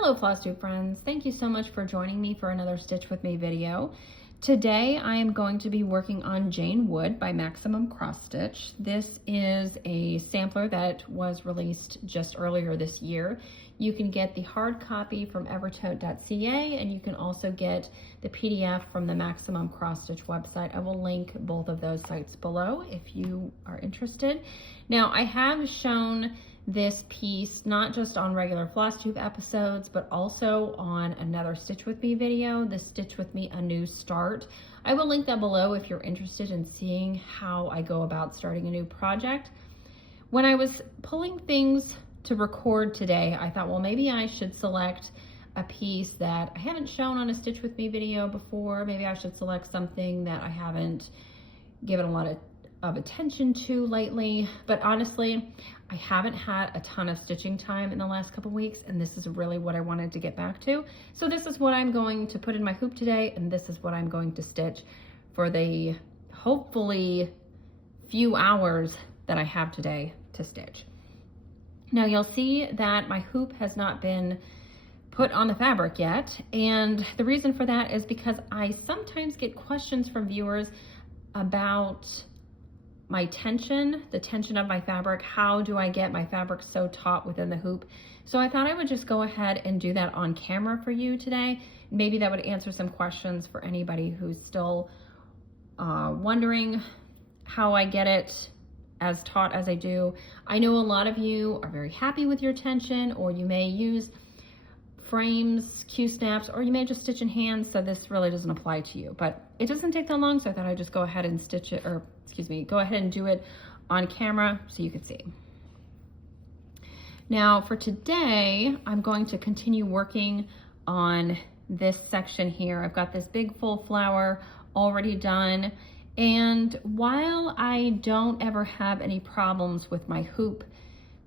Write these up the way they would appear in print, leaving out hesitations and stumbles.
Hello Flosstube Friends, thank you so much for joining me for another Stitch With Me video. Today I am going to be working on Jane Wood by Maximum Cross Stitch. This is a sampler that was released just earlier this year. You can get the hard copy from Evertote.ca and you can also get the PDF from the Maximum Cross Stitch website. I will link both of those sites below if you are interested. Now I have shown this piece not just on regular Flosstube episodes, but also on another Stitch With Me video, the Stitch With Me A New Start. I will link that below if you're interested in seeing how I go about starting a new project. When I was pulling things to record today, I thought, well, maybe I should select a piece that I haven't shown on a Stitch With Me video before. Maybe I should select something that I haven't given a lot of attention to lately, but honestly, I haven't had a ton of stitching time in the last couple weeks, and this is really what I wanted to get back to. So this is what I'm going to put in my hoop today, and this is what I'm going to stitch for the hopefully few hours that I have today to stitch. Now you'll see that my hoop has not been put on the fabric yet, and the reason for that is because I sometimes get questions from viewers about my tension, the tension of my fabric. How do I get my fabric so taut within the hoop? So I thought I would just go ahead and do that on camera for you today. Maybe that would answer some questions for anybody who's still wondering how I get it as taut as I do. I know a lot of you are very happy with your tension, or you may use frames, Q-snaps, or you may just stitch in hand, so this really doesn't apply to you. But it doesn't take that long, so I thought I'd just go ahead and stitch it, or excuse me, go ahead and do it on camera so you can see. Now for today, I'm going to continue working on this section here. I've got this big full flower already done, and while I don't ever have any problems with my hoop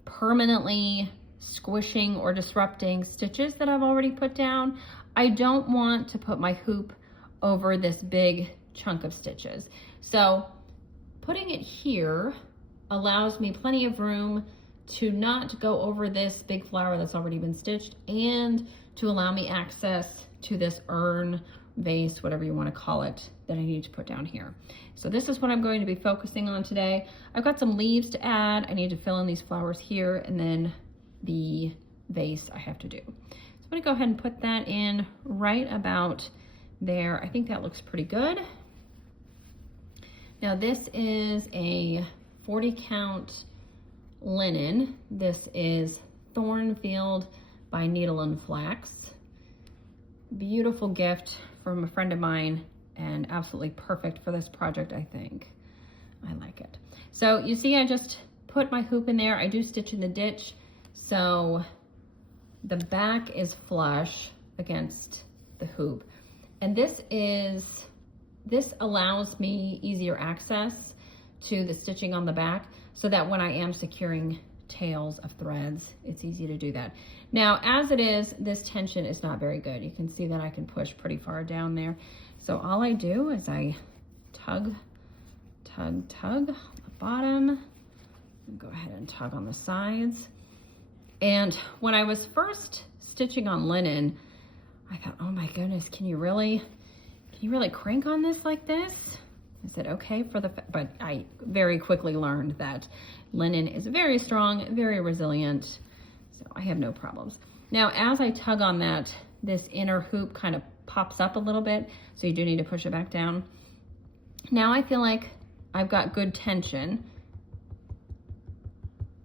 permanently squishing or disrupting stitches that I've already put down, I don't want to put my hoop over this big chunk of stitches. So putting it here allows me plenty of room to not go over this big flower that's already been stitched, and to allow me access to this urn, vase, whatever you want to call it, that I need to put down here. So this is what I'm going to be focusing on today. I've got some leaves to add. I need to fill in these flowers here, and then the vase I have to do. So I'm going to go ahead and put that in right about there. I think that looks pretty good. Now this is a 40 count linen. This is Thornfield by Needle and Flax. Beautiful gift from a friend of mine, and absolutely perfect for this project, I think. I like it. So you see I just put my hoop in there. I do stitch in the ditch, so the back is flush against the hoop. And this allows me easier access to the stitching on the back, so that when I am securing tails of threads, it's easy to do that. Now, as it is, this tension is not very good. You can see that I can push pretty far down there. So all I do is I tug, tug, tug on the bottom, and go ahead and tug on the sides. And when I was first stitching on linen, I thought, oh my goodness, can you really crank on this like this? I said, okay, but I very quickly learned that linen is very strong, very resilient, so I have no problems. Now, as I tug on that, this inner hoop kind of pops up a little bit, so you do need to push it back down. Now I feel like I've got good tension.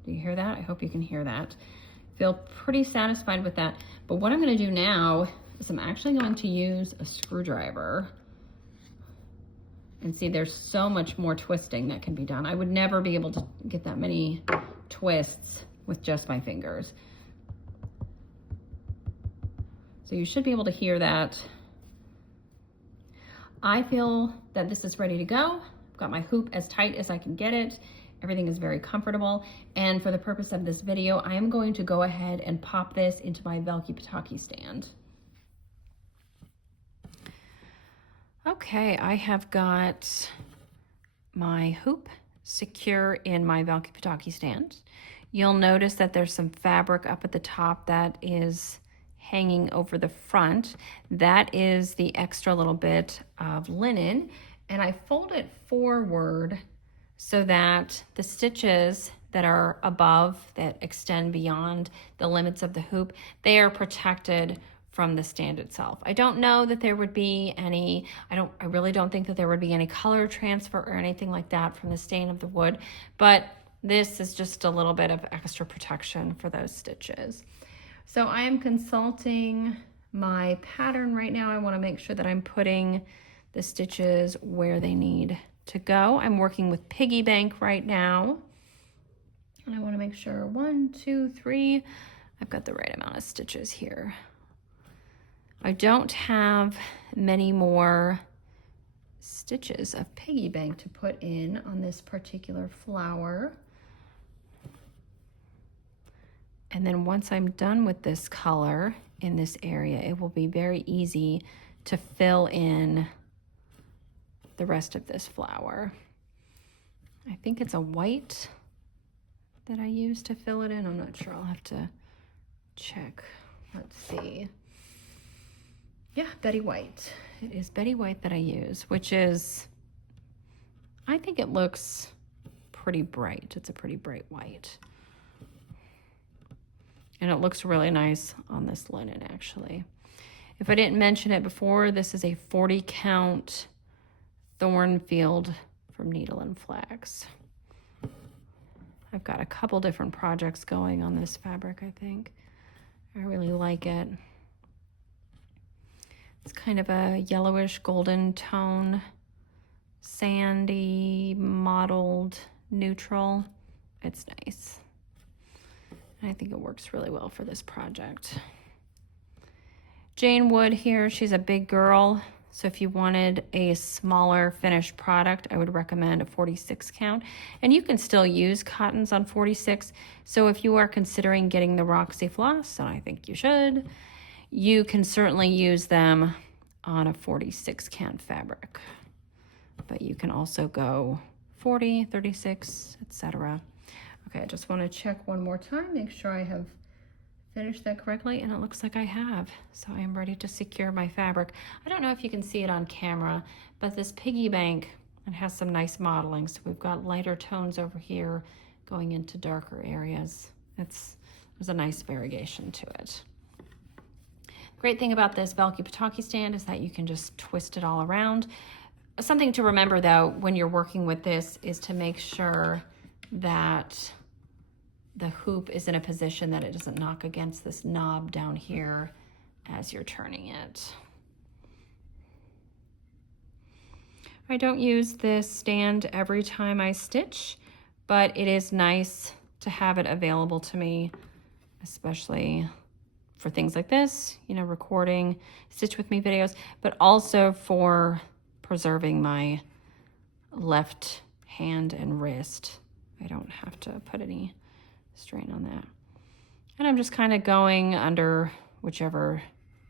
Do you hear that? I hope you can hear that. Feel pretty satisfied with that. But what I'm going to do now is I'm actually going to use a screwdriver. And see, there's so much more twisting that can be done. I would never be able to get that many twists with just my fingers. So you should be able to hear that. I feel that this is ready to go. I've got my hoop as tight as I can get it. Everything is very comfortable. And for the purpose of this video, I am going to go ahead and pop this into my Velke Potoky stand. Okay, I have got my hoop secure in my Velke Potoky stand. You'll notice that there's some fabric up at the top that is hanging over the front. That is the extra little bit of linen, and I fold it forward so that the stitches that are above, that extend beyond the limits of the hoop, they are protected from the stand itself. I don't know that there would be any, I really don't think that there would be any color transfer or anything like that from the stain of the wood, but this is just a little bit of extra protection for those stitches. So I am consulting my pattern right now. I want to make sure that I'm putting the stitches where they need to go. I'm working with piggy bank right now. And I want to make sure 1, 2, 3, I've got the right amount of stitches here. I don't have many more stitches of piggy bank to put in on this particular flower. And then once I'm done with this color in this area, it will be very easy to fill in the rest of this flower. I think it's a white that I use to fill it in. I'm not sure, I'll have to check. Let's see. Yeah, Betty White. It is Betty White that I use, which is, I think it looks pretty bright. It's a pretty bright white. And it looks really nice on this linen, actually. If I didn't mention it before, this is a 40 count Thornfield from Needle and Flax. I've got a couple different projects going on this fabric, I think. I really like it. It's kind of a yellowish golden tone, sandy, mottled, neutral. It's nice. And I think it works really well for this project. Jane Wood here, she's a big girl. So if you wanted a smaller finished product, I would recommend a 46 count. And you can still use cottons on 46. So if you are considering getting the Roxy Floss, and I think you should, you can certainly use them on a 46 count fabric. But you can also go 40, 36, etc. Okay, I just want to check one more time, make sure I have finished that correctly, and it looks like I have. So I am ready to secure my fabric. I don't know if you can see it on camera, but this piggy bank, it has some nice modeling. So we've got lighter tones over here going into darker areas. There's a nice variegation to it. Great thing about this Velke Potoky stand is that you can just twist it all around. Something to remember though, when you're working with this, is to make sure that the hoop is in a position that it doesn't knock against this knob down here as you're turning it. I don't use this stand every time I stitch, but it is nice to have it available to me, especially for things like this, you know, recording Stitch With Me videos, but also for preserving my left hand and wrist. I don't have to put any strain on that. And I'm just kind of going under whichever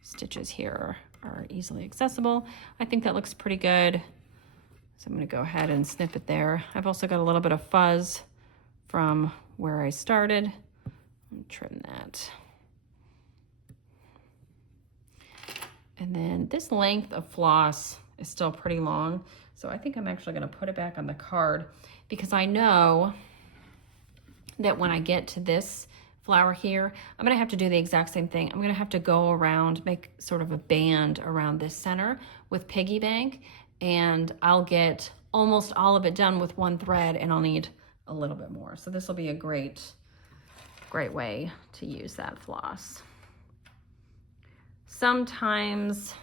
stitches here are easily accessible. I think that looks pretty good. So I'm going to go ahead and snip it there. I've also got a little bit of fuzz from where I started. Trim that. And then this length of floss is still pretty long. So I think I'm actually going to put it back on the card because I know that when I get to this flower here, I'm going to have to do the exact same thing. I'm going to have to go around, make sort of a band around this center with piggy bank, and I'll get almost all of it done with one thread, and I'll need a little bit more. So this will be a great way to use that floss. Sometimes,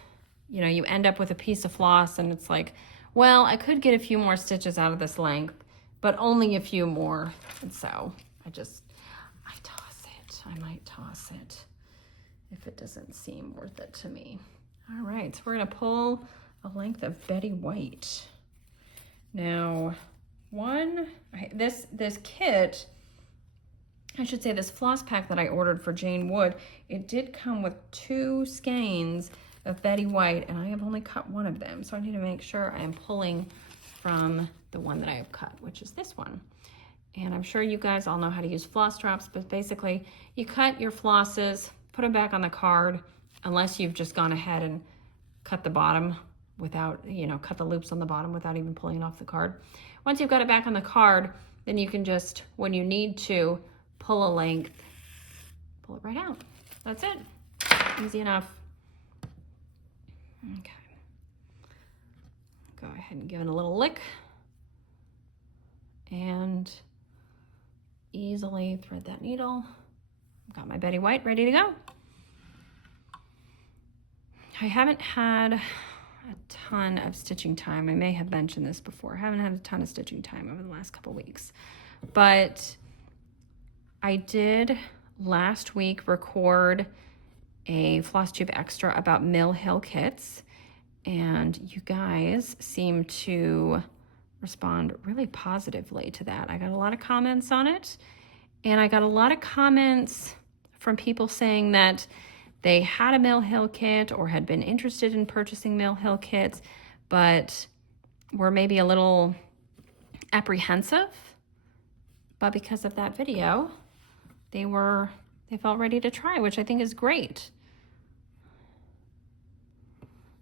you know, you end up with a piece of floss and it's like, well, I could get a few more stitches out of this length, but only a few more. And so I toss it. I might toss it if it doesn't seem worth it to me. All right, so we're gonna pull a length of Betty White. Now, this kit, I should say this floss pack that I ordered for Jane Wood, it did come with 2 skeins of Betty White, and I have only cut one of them. So I need to make sure I am pulling from the one that I have cut, which is this one. And I'm sure you guys all know how to use floss drops, but basically you cut your flosses put them back on the card unless you've just gone ahead and cut the bottom without, you know, cut the loops on the bottom without even pulling it off the card. Once you've got it back on the card, then you can just, when you need to, pull a length, pull it right out. That's it. Easy enough. Okay. Go ahead and give it a little lick and easily thread that needle. I've got my Betty White ready to go. I haven't had a ton of stitching time. I may have mentioned this before. I haven't had a ton of stitching time over the last couple weeks, but I did last week record a Flosstube Extra about Mill Hill kits, and you guys seem to respond really positively to that. I got a lot of comments on it, and I got a lot of comments from people saying that they had a Mill Hill kit or had been interested in purchasing Mill Hill kits, but were maybe a little apprehensive. But because of that video, they felt ready to try, which I think is great.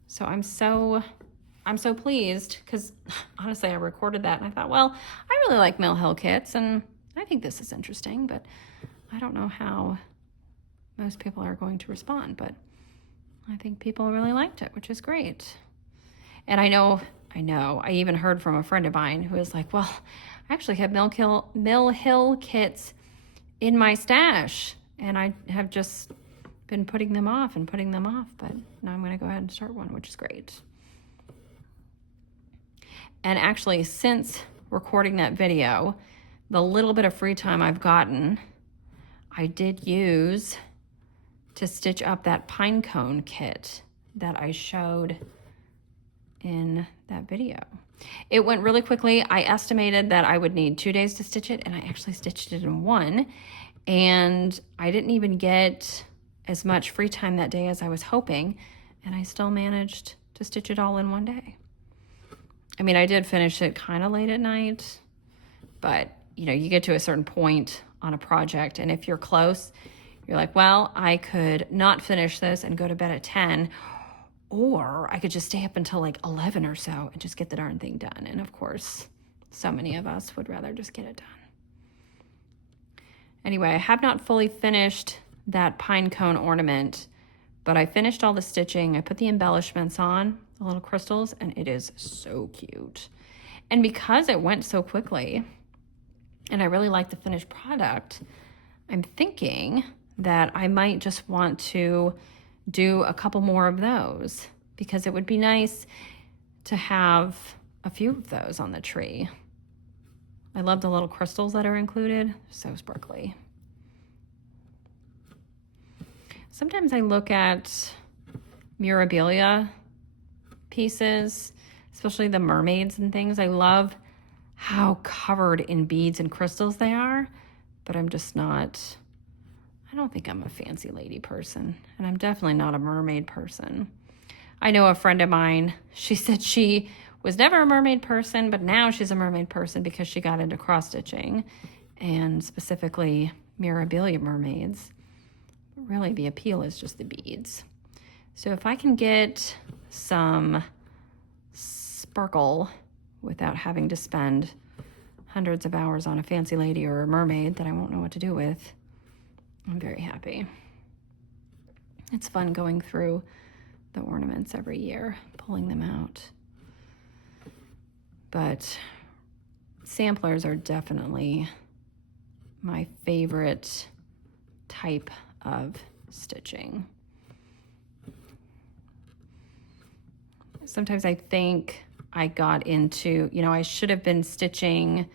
So I'm so pleased, because honestly, I recorded that and I thought, well, I really like Mill Hill kits and I think this is interesting, but I don't know how most people are going to respond, but I think people really liked it, which is great. And I know, I even heard from a friend of mine who was like, well, I actually have Mill Hill kits in my stash, and I have just been putting them off, but now I'm going to go ahead and start one, which is great. And actually, since recording that video, the little bit of free time I've gotten, I did use to stitch up that pine cone kit that I showed in that video. It went really quickly. I estimated that I would need 2 days to stitch it, and I actually stitched it in one. And I didn't even get as much free time that day as I was hoping, and I still managed to stitch it all in one day. I mean, I did finish it kind of late at night, but you know, you get to a certain point on a project, and if you're close, you're like, well, I could not finish this and go to bed at 10, or I could just stay up until like 11 or so and just get the darn thing done. And of course, so many of us would rather just get it done. Anyway, I have not fully finished that pine cone ornament, but I finished all the stitching. I put the embellishments on, the little crystals, and it is so cute. And because it went so quickly, and I really like the finished product, I'm thinking that I might just want to do a couple more of those, because it would be nice to have a few of those on the tree. I love the little crystals that are included, so sparkly. Sometimes I look at memorabilia pieces, especially the mermaids and things. I love how covered in beads and crystals they are, but I'm just not, I don't think I'm a fancy lady person, and I'm definitely not a mermaid person. I know a friend of mine, she said she was never a mermaid person, but now she's a mermaid person because she got into cross-stitching, and specifically memorabilia mermaids. Really, the appeal is just the beads. So if I can get some sparkle without having to spend hundreds of hours on a fancy lady or a mermaid that I won't know what to do with, I'm very happy. It's fun going through the ornaments every year, pulling them out. But samplers are definitely my favorite type of stitching. Sometimes I think I got into, you know, I should have been stitching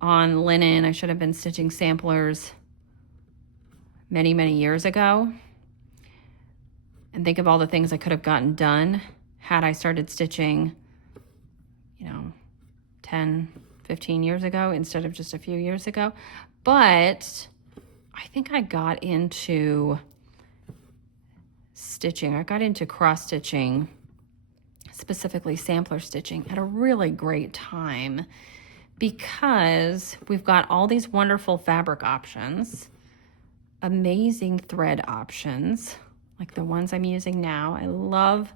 on linen. I should have been stitching samplers many, many years ago. And think of all the things I could have gotten done had I started stitching, you know, 10, 15 years ago instead of just a few years ago. But I think I got into stitching. I got into cross stitching, specifically sampler stitching, at a really great time, because we've got all these wonderful fabric options. amazing thread options like the ones I'm using now. I love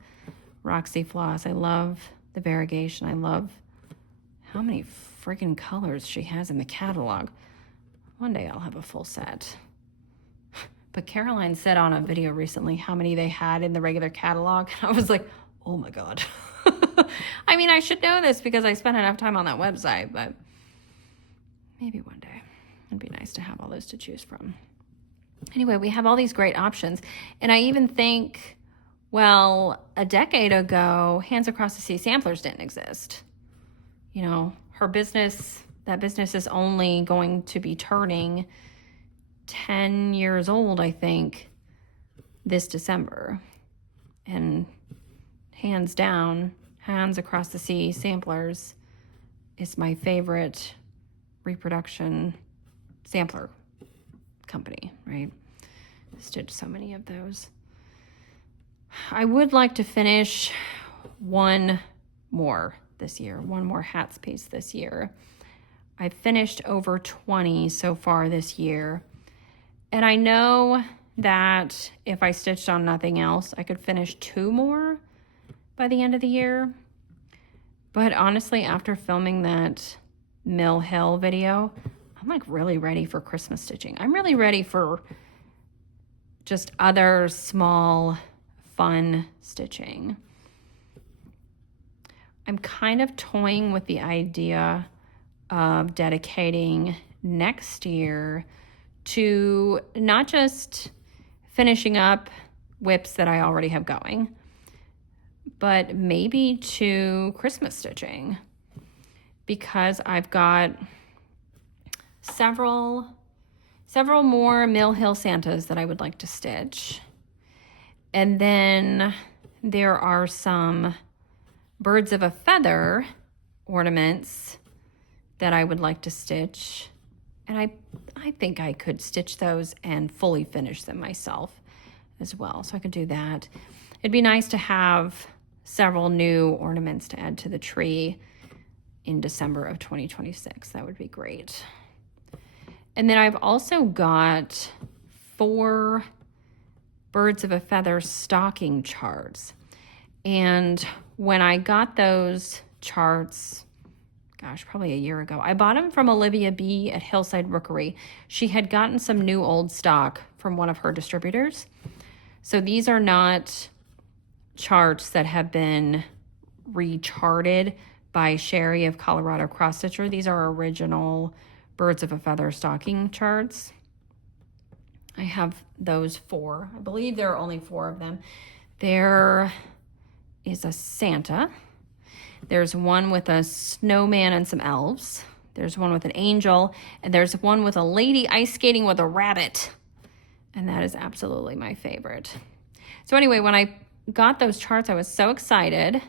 Roxy Floss. I love the variegation. I love how many freaking colors she has in the catalog. One day I'll have a full set. But Caroline said on a video recently how many they had in the regular catalog. And I was like, oh my God. I mean, I should know this because I spent enough time on that website, but maybe one day. It'd be nice to have all those to choose from. Anyway, we have all these great options. And I even think, well, a decade ago, Hands Across the Sea samplers didn't exist. You know, her business, that business is only going to be turning 10 years old, I think, this December. And hands down, Hands Across the Sea samplers is my favorite reproduction sampler company, right? I stitched so many of those. I would like to finish one more this year, one more hats piece this year. I've finished over 20 so far this year. And I know that if I stitched on nothing else, I could finish 2 more by the end of the year. But honestly, after filming that Mill Hill video, I'm like really ready for Christmas stitching. I'm really ready for just other small, fun stitching. I'm kind of toying with the idea of dedicating next year to not just finishing up whips that I already have going, but maybe to Christmas stitching, because I've got several more Mill Hill Santas that I would like to stitch. And then there are some birds of a feather ornaments that I would like to stitch. And I think I could stitch those and fully finish them myself as well. So I could do that. It'd be nice to have several new ornaments to add to the tree in December of 2026. That would be great. And then I've also got 4 birds of a feather stocking charts. And when I got those charts, gosh, probably a year ago, I bought them from Olivia B at Hillside Rookery. She had gotten some new old stock from one of her distributors. So these are not charts that have been recharted by Sherry of Colorado Cross Stitcher. These are original birds of a feather stocking charts. I have those 4. I believe there are only 4 of them. There is a Santa. There's one with a snowman and some elves. There's one with an angel. And there's one with a lady ice skating with a rabbit. And that is absolutely my favorite. So anyway, when I got those charts, I was so excited.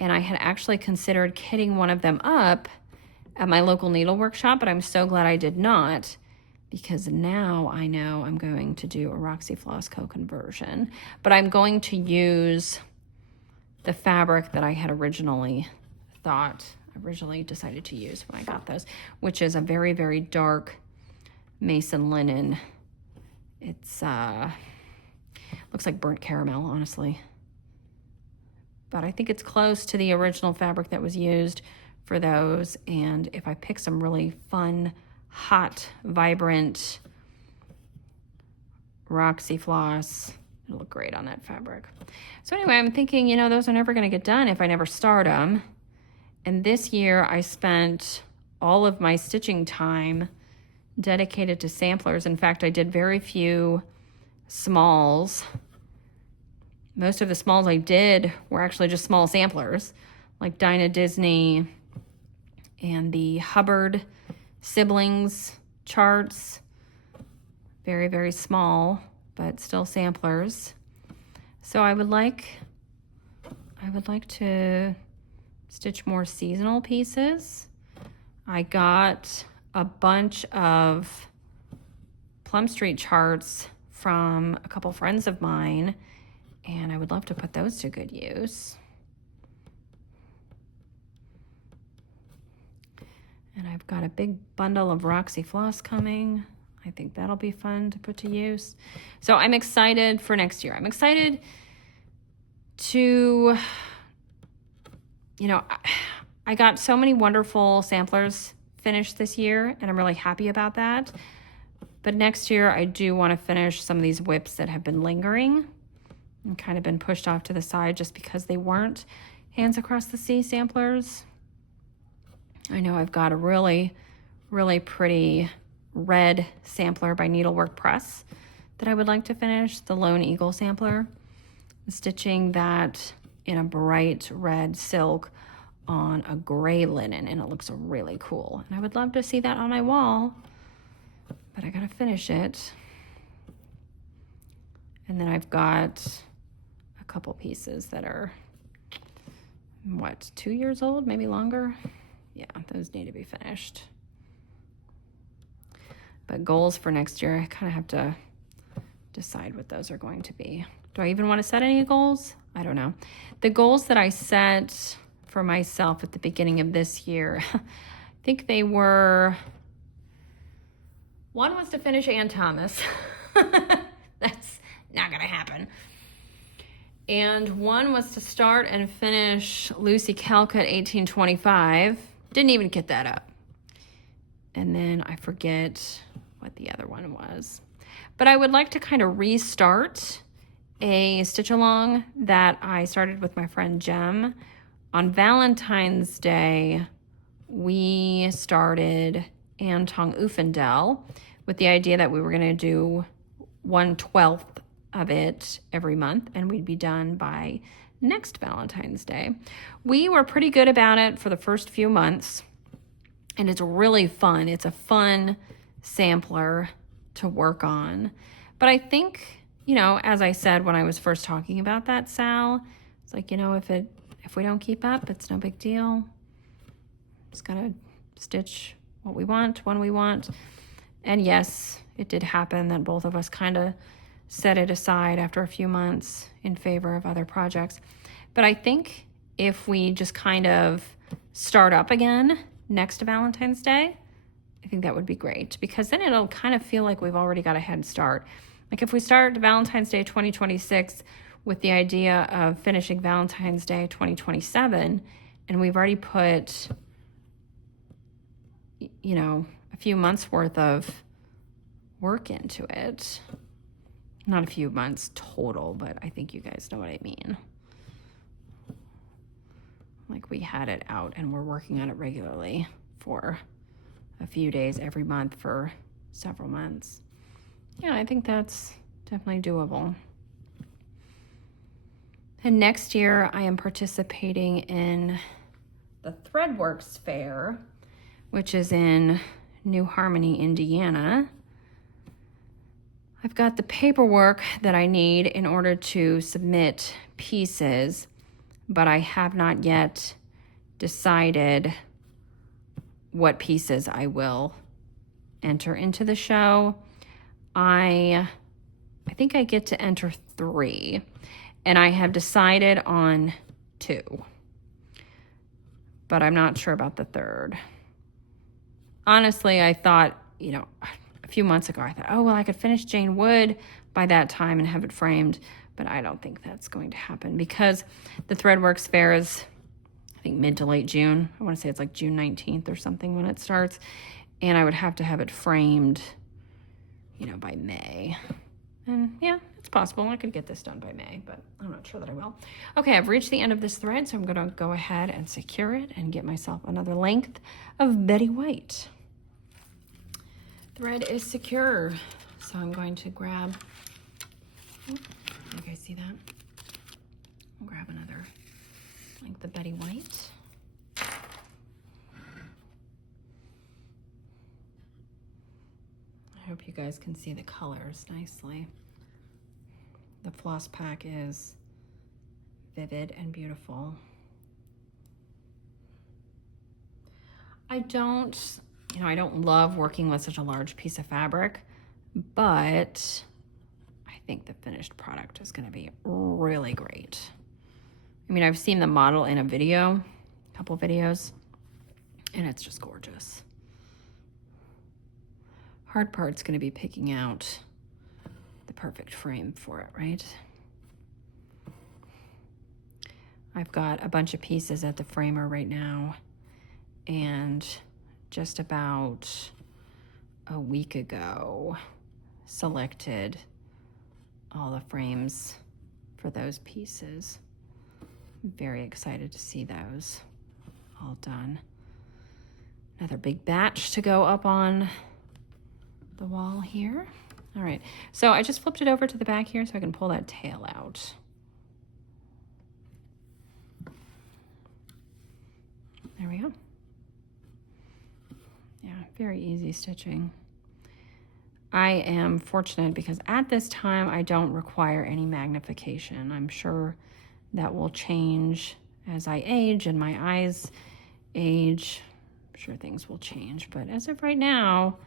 And I had actually considered kitting one of them up at my local needle workshop, but I'm so glad I did not, because now I know I'm going to do a Roxy Floss Co conversion. But I'm going to use the fabric that I had originally decided to use when I got those, which is a very, very dark Mason linen. It's looks like burnt caramel, honestly. But I think it's close to the original fabric that was used for those. And if I pick some really fun, hot, vibrant Roxy Floss, it'll look great on that fabric. So anyway, I'm thinking, you know, those are never going to get done if I never start them. And this year I spent all of my stitching time dedicated to samplers. In fact, I did very few smalls. Most of the smalls I did were actually just small samplers, like Dinah Disney and the Hubbard siblings charts. Very, very small, but still samplers. So I would like to stitch more seasonal pieces. I got a bunch of Plum Street charts from a couple friends of mine, and I would love to put those to good use. And I've got a big bundle of Roxy Floss coming. I think that'll be fun to put to use. So I'm excited for next year. I'm excited to, you know, I got so many wonderful samplers finished this year, and I'm really happy about that. But next year, I do want to finish some of these whips that have been lingering and kind of been pushed off to the side just because they weren't Hands Across the Sea samplers. I know I've got a really, really pretty red sampler by Needlework Press that I would like to finish, the Lone Eagle sampler. I'm stitching that in a bright red silk on a gray linen, and it looks really cool. And I would love to see that on my wall, but I gotta finish it. And then I've got a couple pieces that are, what, 2 years old, maybe longer? Yeah, those need to be finished. But goals for next year, I kind of have to decide what those are going to be. Do I even want to set any goals? I don't know. The goals that I set for myself at the beginning of this year, I think they were, one was to finish Ann Thomas. That's not gonna happen. And one was to start and finish Lucy Calcutt 1825. Didn't even get that up. And then I forget what the other one was. But I would like to kind of restart a stitch along that I started with my friend Jem. On Valentine's Day, we started Anton Uffendell with the idea that we were going to do 1/12 of it every month, and we'd be done by next Valentine's Day. We were pretty good about it for the first few months, and it's really fun. It's a fun sampler to work on. But I think, you know, as I said when I was first talking about that, Sal, it's like, you know, if we don't keep up, it's no big deal. Just gotta stitch what we want, when we want. And yes, it did happen that both of us kind of set it aside after a few months in favor of other projects. But I think if we just kind of start up again next to Valentine's Day, I think that would be great, because then it'll kind of feel like we've already got a head start. Like if we start Valentine's Day 2026 with the idea of finishing Valentine's Day 2027, and we've already put, you know, a few months worth of work into it. Not a few months total, but I think you guys know what I mean. Like we had it out and we're working on it regularly for a few days every month for several months. Yeah, I think that's definitely doable. And next year I am participating in the Threadworks Fair, which is in New Harmony, Indiana. I've got the paperwork that I need in order to submit pieces, but I have not yet decided what pieces I will enter into the show. I think I get to enter 3, and I have decided on 2, but I'm not sure about the 3rd. Honestly, I thought, you know, a few months ago, I thought, oh, well, I could finish Jane Wood by that time and have it framed, but I don't think that's going to happen because the Threadworks Fair is, I think, mid to late June. I want to say it's like June 19th or something when it starts, and I would have to have it framed, you know, by May. And yeah, it's possible I could get this done by May, but I'm not sure that I will. Okay, I've reached the end of this thread, so I'm going to go ahead and secure it and get myself another length of Betty White. Thread is secure, so I'm going to grab, you guys see that? I'll grab another length of Betty White. I hope you guys can see the colors nicely. The floss pack is vivid and beautiful. I don't love working with such a large piece of fabric, but I think the finished product is going to be really great. I mean, I've seen the model in a video, a couple videos, and it's just gorgeous. hard part's going to be picking out the perfect frame for it, right? I've got a bunch of pieces at the framer right now, and just about a week ago selected all the frames for those pieces. I'm very excited to see those all done. Another big batch to go up on the wall here. All right, so I just flipped it over to the back here so I can pull that tail out. There we go. Yeah, very easy stitching. I am fortunate because at this time I don't require any magnification. I'm sure that will change as I age and my eyes age. I'm sure things will change, but as of right now,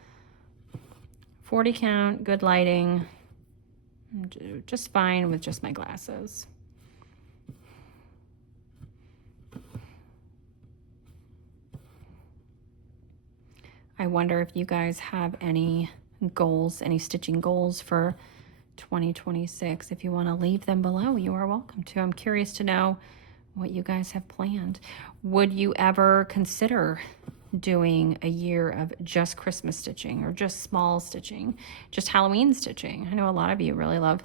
40 count, good lighting, I'm just fine with just my glasses. I wonder if you guys have any goals, any stitching goals for 2026. If you want to leave them below, you are welcome to. I'm curious to know what you guys have planned. Would you ever consider doing a year of just Christmas stitching or just small stitching, just Halloween stitching? I know a lot of you really love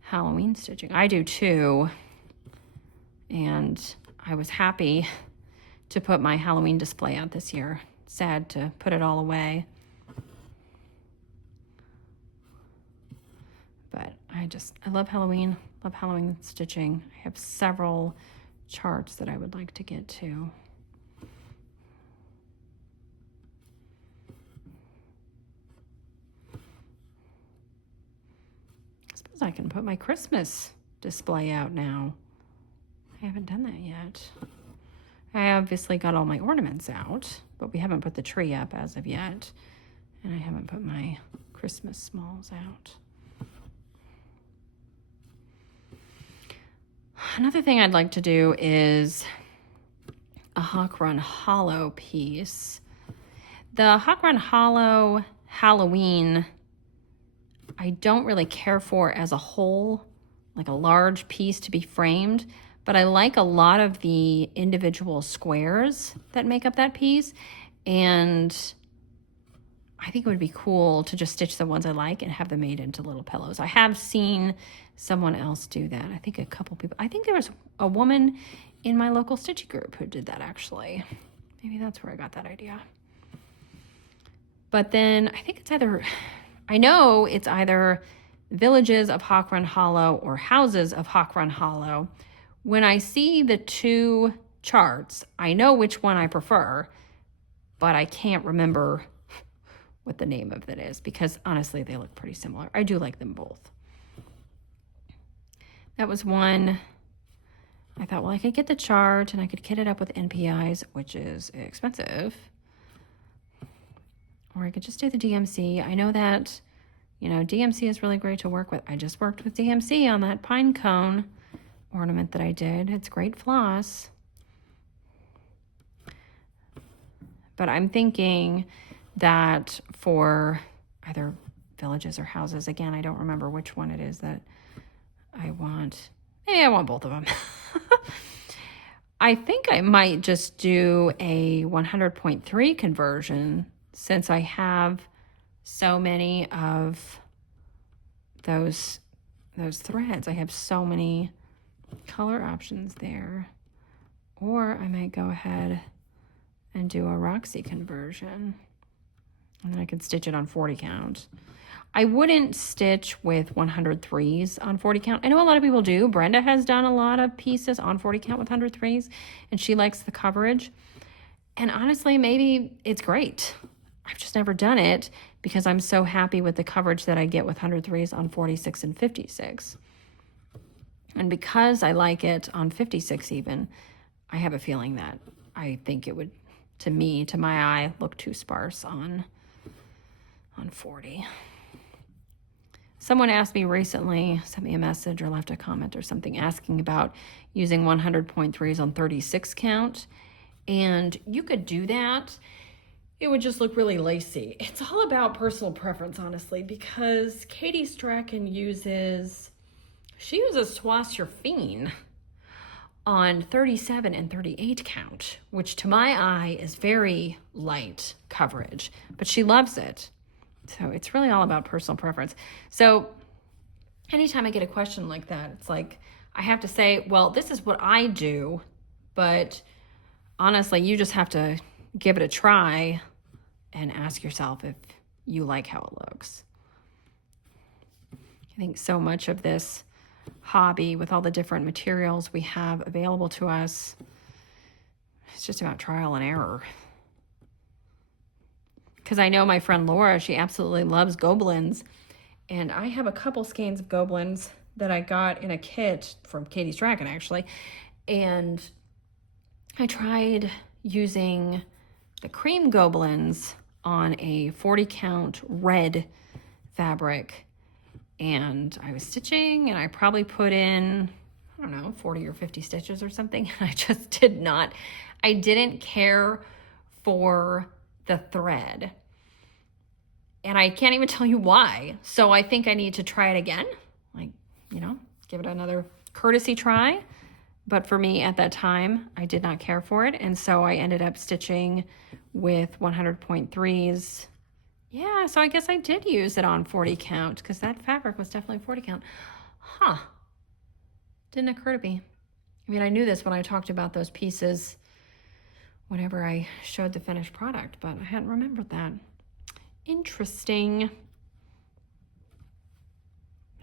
Halloween stitching. I do too. And I was happy to put my Halloween display out this year. Sad to put it all away. But I love Halloween stitching. I have several charts that I would like to get to. I suppose I can put my Christmas display out now. I haven't done that yet. I obviously got all my ornaments out, but we haven't put the tree up as of yet. And I haven't put my Christmas smalls out. Another thing I'd like to do is a Hawk Run Hollow piece. The Hawk Run Hollow Halloween, I don't really care for as a whole, like a large piece to be framed, but I like a lot of the individual squares that make up that piece, and I think it would be cool to just stitch the ones I like and have them made into little pillows. I have seen someone else do that. I think a couple people. I think there was a woman in my local stitching group who did that actually. Maybe that's where I got that idea. But then I think I know it's either Villages of Hawk Run Hollow or Houses of Hawk Run Hollow. When I see the two charts, I know which one I prefer, but I can't remember what the name of it is because honestly they look pretty similar. I do like them both. That was one. I thought, well, I could get the chart and I could kit it up with NPIs, which is expensive. Or I could just do the DMC. I know that, DMC is really great to work with. I just worked with DMC on that pine cone ornament that I did. It's great floss. But I'm thinking that for either Villages or Houses, again, I don't remember which one it is that I want. Maybe I want both of them. I think I might just do a 100.3 conversion since I have so many of those threads. I have so many color options there. Or I might go ahead and do a Roxy conversion. And then I could stitch it on 40 count. I wouldn't stitch with 103s on 40 count. I know a lot of people do. Brenda has done a lot of pieces on 40 count with 103s, and she likes the coverage. And honestly, maybe it's great. I've just never done it because I'm so happy with the coverage that I get with 103s on 46 and 56. And because I like it on 56 even, I have a feeling that I think it would, to my eye, look too sparse on 40. Someone asked me recently, sent me a message or left a comment or something asking about using 100.3s on 36 count. And you could do that. it would just look really lacy. It's all about personal preference, honestly, because Katie Strachan uses Swasserfine on 37 and 38 count, which to my eye is very light coverage, but she loves it. So it's really all about personal preference. So anytime I get a question like that, it's like I have to say, well, this is what I do, but honestly, you just have to give it a try and ask yourself if you like how it looks. I think so much of this hobby with all the different materials we have available to us, it's just about trial and error. Because I know my friend Laura, she absolutely loves Gobelins, and I have a couple skeins of Gobelins that I got in a kit from Katie Strachan, actually, and I tried using the cream Gobelins on a 40 count red fabric, and I was stitching, and I probably put in, I don't know, 40 or 50 stitches or something, and I just I didn't care for the thread, and I can't even tell you why. So I think I need to try it again, like, you know, give it another courtesy try. But for me at that time, I did not care for it, and so I ended up stitching with 100.3s. Yeah, so I guess I did use it on 40 count, because that fabric was definitely 40 count. Huh. Didn't occur to me. I mean, I knew this when I talked about those pieces whenever I showed the finished product, but I hadn't remembered that. Interesting.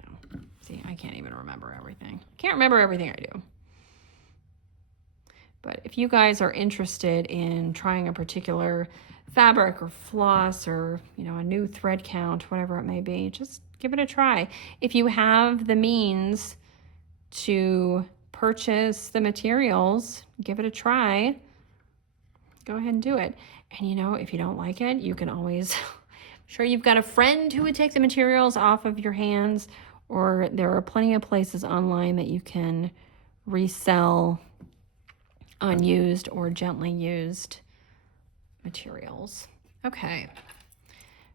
No. See, I can't even remember everything. Can't remember everything I do. But if you guys are interested in trying a particular fabric or floss or, you know, a new thread count, whatever it may be, just give it a try. If you have the means to purchase the materials, give it a try. Go ahead and do it. And, you know, if you don't like it, you can always, I'm sure you've got a friend who would take the materials off of your hands, or there are plenty of places online that you can resell unused or gently used materials. Okay,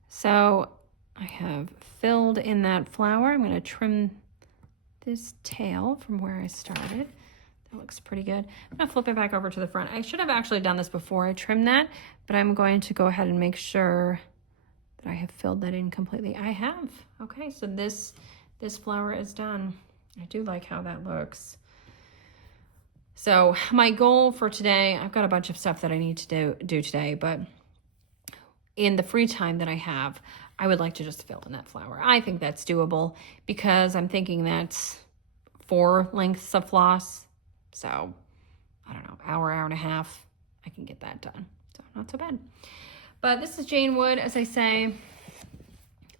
so I have filled in that flower. I'm going to trim this tail from where I started. That looks pretty good. I'm going to flip it back over to the front. I should have actually done this before I trimmed that, but I'm going to go ahead and make sure that I have filled that in completely. I have. Okay, so this flower is done. I do like how that looks. So my goal for today, I've got a bunch of stuff that I need to do today, but in the free time that I have, I would like to just fill in that flower. I think that's doable because I'm thinking that's 4 lengths of floss. So I don't know, hour and a half, I can get that done. So not so bad. But this is Jane Wood, as I say,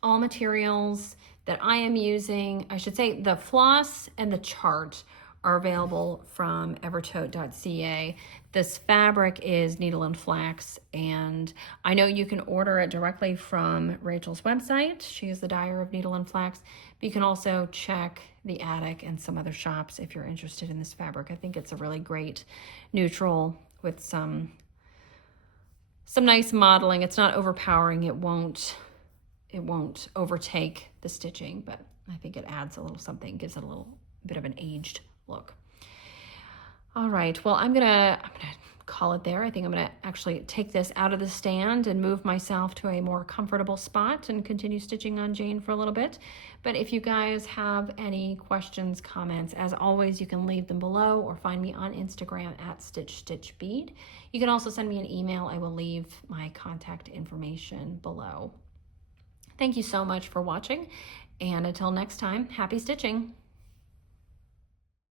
all materials that I am using. I should say the floss and the chart are available from Evertote.ca. This fabric is needle and flax, and I know you can order it directly from Rachel's website. She is the dyer of needle and flax. But you can also check the Attic and some other shops if you're interested in this fabric. I think it's a really great neutral with some nice modeling. It's not overpowering. It won't overtake the stitching, but I think it adds a little something, gives it a little bit of an aged look. All right, well, I'm gonna call it there. I think I'm gonna actually take this out of the stand and move myself to a more comfortable spot and continue stitching on Jane for a little bit. But if you guys have any questions, comments, as always, you can leave them below or find me on Instagram at @StitchStitchBead. You can also send me an email. I will leave my contact information below. Thank you so much for watching, and until next time, happy stitching.